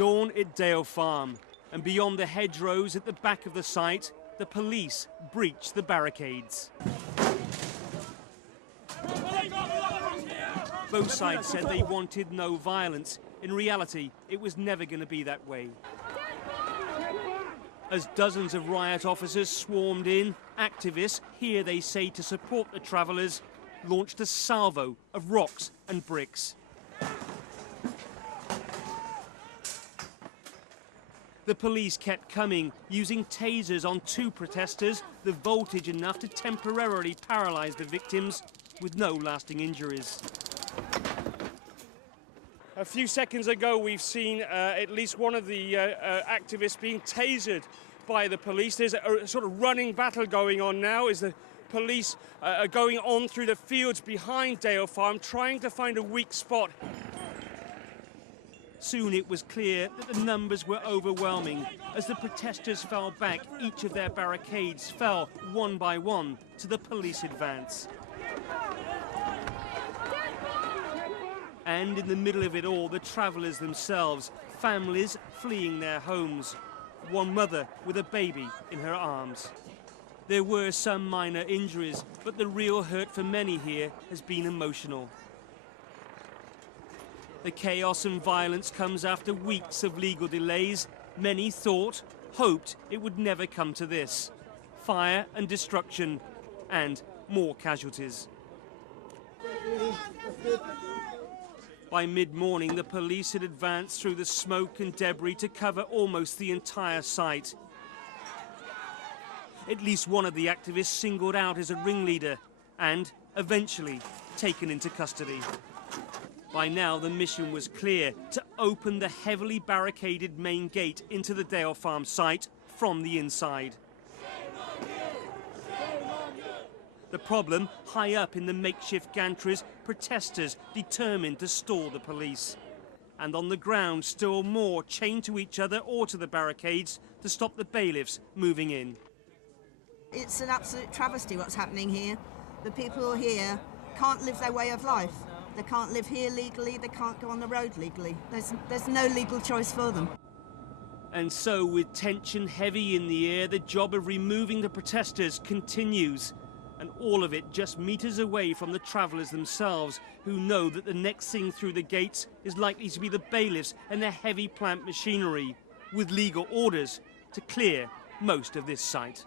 dawn at Dale Farm, and beyond the hedgerows at the back of the site, the police breach the barricades. Both sides said they wanted no violence. In reality, it was never going to be that way. As dozens of riot officers swarmed in, activists, here they say to support the travellers, launched a salvo of rocks and bricks. The police kept coming, using tasers on 2 protesters, the voltage enough to temporarily paralyse the victims, with no lasting injuries. A few seconds ago, we've seen at least one of the activists being tasered by the police. There's a sort of running battle going on now as the police are going on through the fields behind Dale Farm, trying to find a weak spot. Soon it was clear that the numbers were overwhelming. As the protesters fell back, each of their barricades fell one by one to the police advance. And in the middle of it all, the travellers themselves, families fleeing their homes. One mother with a baby in her arms. There were some minor injuries, but the real hurt for many here has been emotional. The chaos and violence comes after weeks of legal delays. Many thought, hoped it would never come to this. Fire and destruction, and more casualties. By mid-morning, the police had advanced through the smoke and debris to cover almost the entire site. At least one of the activists singled out as a ringleader and, eventually, taken into custody. By now, the mission was clear: to open the heavily barricaded main gate into the Dale Farm site from the inside. The problem, high up in the makeshift gantries, protesters determined to stall the police. And on the ground, still more chained to each other or to the barricades to stop the bailiffs moving in. It's an absolute travesty what's happening here. The people here can't live their way of life. They can't live here legally, they can't go on the road legally. There's no legal choice for them. And so, with tension heavy in the air, the job of removing the protesters continues. And all of it just meters away from the travellers themselves, who know that the next thing through the gates is likely to be the bailiffs and their heavy plant machinery, with legal orders to clear most of this site.